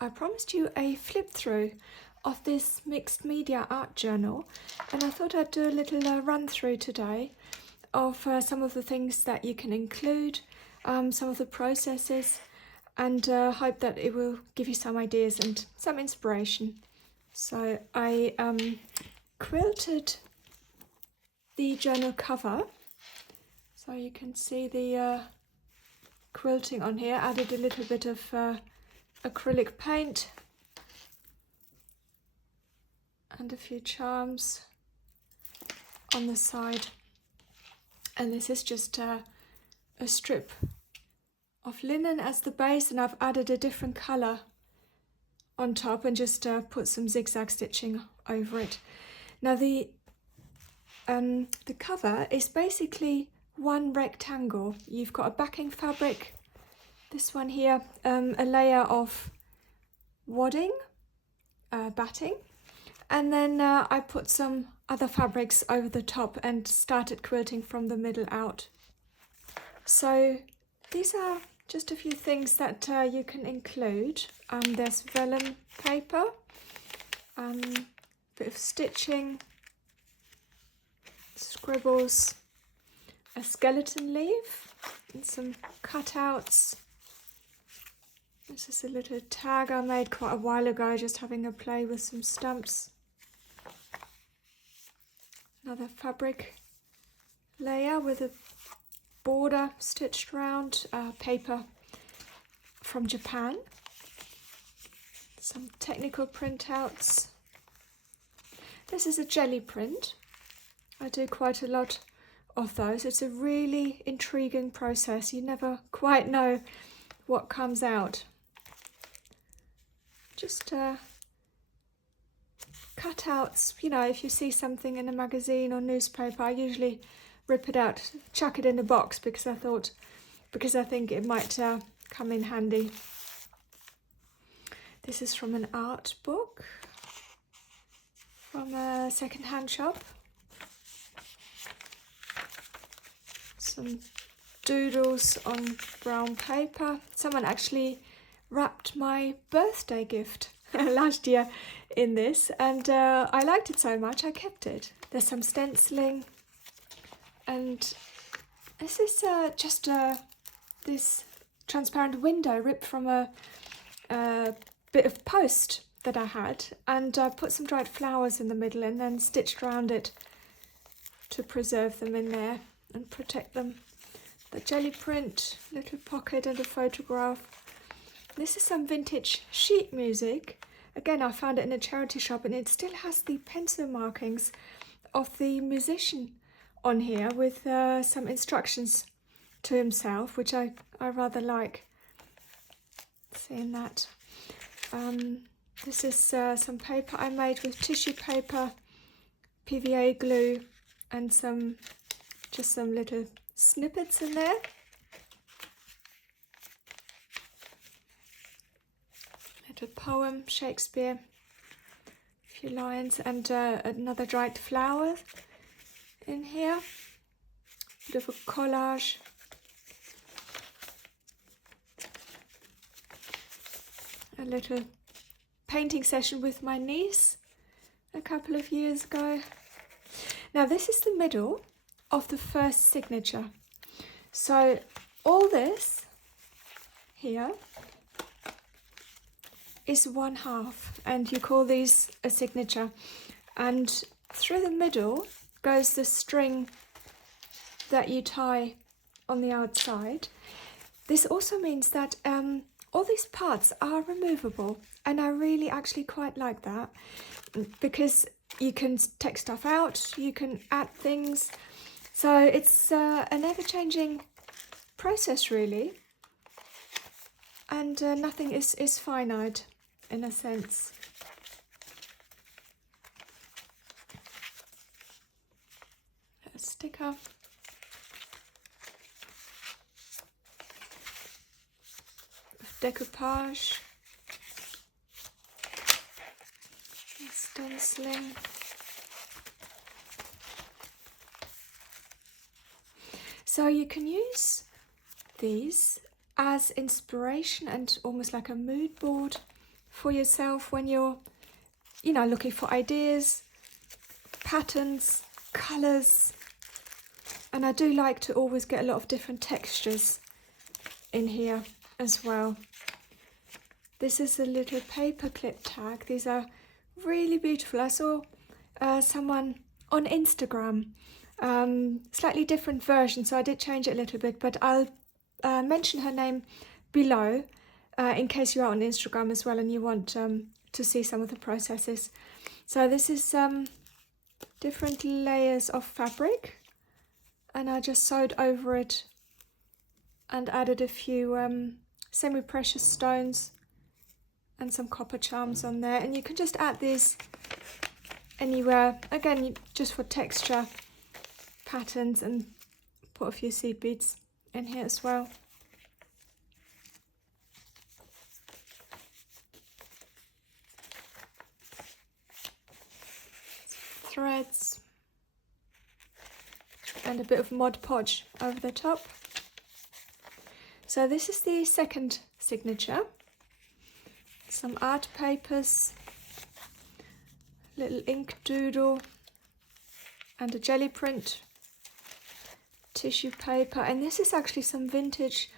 I promised you a flip through of this mixed media art journal, and I thought I'd do a little run through today of some of the things that you can include, some of the processes, and hope that it will give you some ideas and some inspiration. So I quilted the journal cover, so you can see the quilting on here. Added a little bit of acrylic paint and a few charms on the side, and this is just a strip of linen as the base, and I've added a different colour on top and just put some zigzag stitching over it. Now the cover is basically one rectangle. You've got a backing fabric, this one here, a layer of wadding, batting, and then I put some other fabrics over the top and started quilting from the middle out. So these are just a few things that you can include. There's vellum paper, bit of stitching, scribbles, a skeleton leaf, and some cutouts. This is a little tag I made quite a while ago, just having a play with some stamps. Another fabric layer with a border stitched round, paper from Japan. Some technical printouts. This is a jelly print. I do quite a lot of those. It's a really intriguing process. You never quite know what comes out. Just cutouts, you know, if you see something in a magazine or newspaper, I usually rip it out, chuck it in a box because I think it might come in handy. This is from an art book from a second-hand shop. Some doodles on brown paper. Someone actually wrapped my birthday gift last year in this, and I liked it so much I kept it. There's some stenciling, and this is just this transparent window ripped from a bit of post that I had, and I put some dried flowers in the middle and then stitched around it to preserve them in there and protect them. The jelly print, little pocket and a photograph. This is some vintage sheet music. Again, I found it in a charity shop, and it still has the pencil markings of the musician on here with some instructions to himself, which I rather like seeing that. This is some paper I made with tissue paper, PVA glue, and just some little snippets in there. Little poem, Shakespeare, a few lines, and another dried flower in here. Bit of a collage. A little painting session with my niece a couple of years ago. Now this is the middle of the first signature. So all this here is one half, and you call these a signature, and through the middle goes the string that you tie on the outside. This also means that all these parts are removable, and I really actually quite like that, because you can take stuff out, you can add things, so it's an ever-changing process really, and nothing is finite in a sense. A sticker. Decoupage. Stenciling. So you can use these as inspiration and almost like a mood board for yourself when you're, you know, looking for ideas, patterns, colours. And I do like to always get a lot of different textures in here as well. This is a little paper clip tag. These are really beautiful. I saw someone on Instagram, slightly different version, so I did change it a little bit, but I'll mention her name below in case you are on Instagram as well and you want to see some of the processes. So this is different layers of fabric, and I just sewed over it and added a few semi-precious stones and some copper charms on there. And you can just add these anywhere, again, just for texture, patterns, and put a few seed beads in here as well. Threads and a bit of Mod Podge over the top. So this is the second signature. Some art papers, little ink doodle and a jelly print, tissue paper, and this is actually some vintage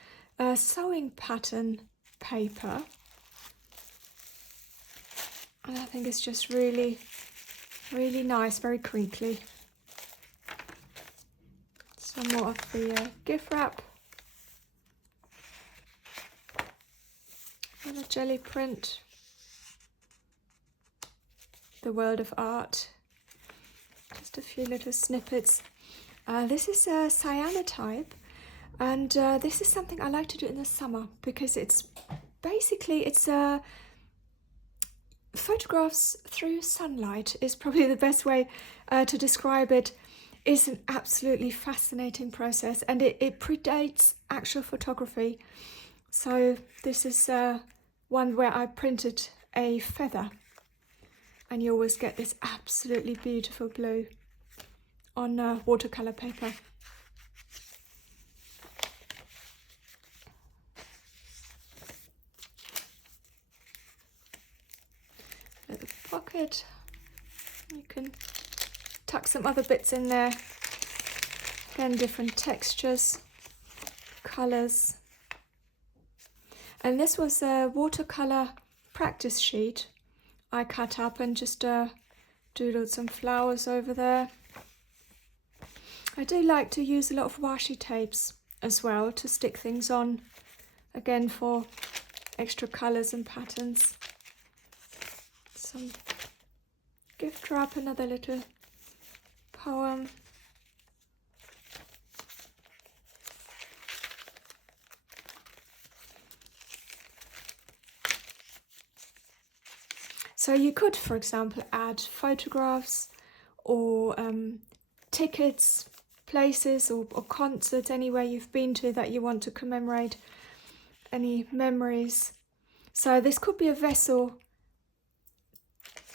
sewing pattern paper, and I think it's just really nice, very crinkly. Some more of the gift wrap and a jelly print, the world of art, just a few little snippets. This is a cyanotype, and this is something I like to do in the summer because it's basically photographs through sunlight is probably the best way to describe it. It's an absolutely fascinating process, and it predates actual photography. So this is one where I printed a feather, and you always get this absolutely beautiful blue on watercolor paper. Little pocket, you can tuck some other bits in there. Again, different textures, colours. And this was a watercolor practice sheet I cut up and just doodled some flowers over there. I do like to use a lot of washi tapes as well to stick things on, again for extra colours and patterns. Some gift wrap, another little poem. So you could, for example, add photographs or tickets, places or concerts, anywhere you've been to that you want to commemorate, any memories. So this could be a vessel,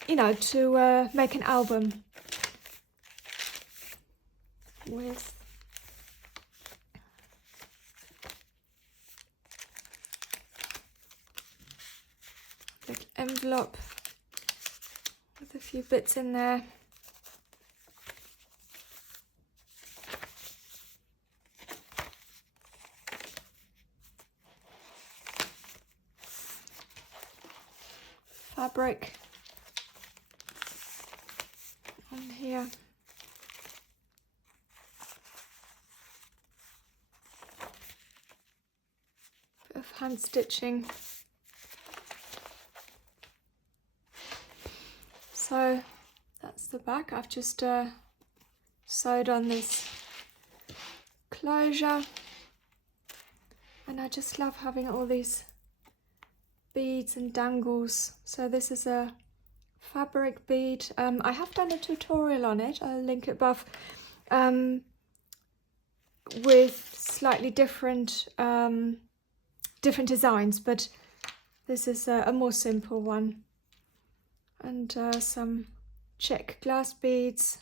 you know, to make an album with. Little envelope with a few bits in there. Fabric on here. Bit of hand stitching. So that's the back. I've just sewed on this closure, and I just love having all these beads and dangles. So this is a fabric bead. I have done a tutorial on it, I'll link it above, with slightly different different designs, but this is a more simple one. And some check glass beads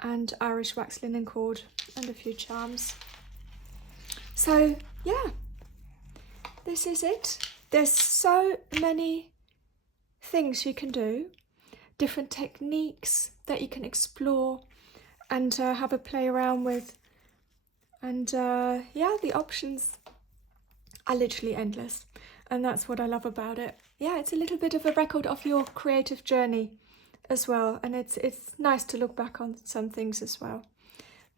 and Irish wax linen cord and a few charms. So yeah, this is it. there's so many things you can do, different techniques that you can explore and have a play around with. And yeah, the options are literally endless. And that's what I love about it. Yeah, it's a little bit of a record of your creative journey as well. And it's nice to look back on some things as well,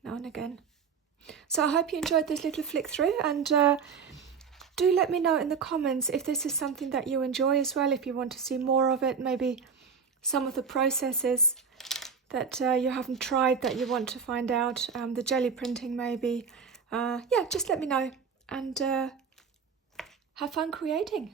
now and again. So I hope you enjoyed this little flick through, and do let me know in the comments if this is something that you enjoy as well, if you want to see more of it, maybe some of the processes that you haven't tried that you want to find out, the jelly printing maybe. Yeah, just let me know, and have fun creating.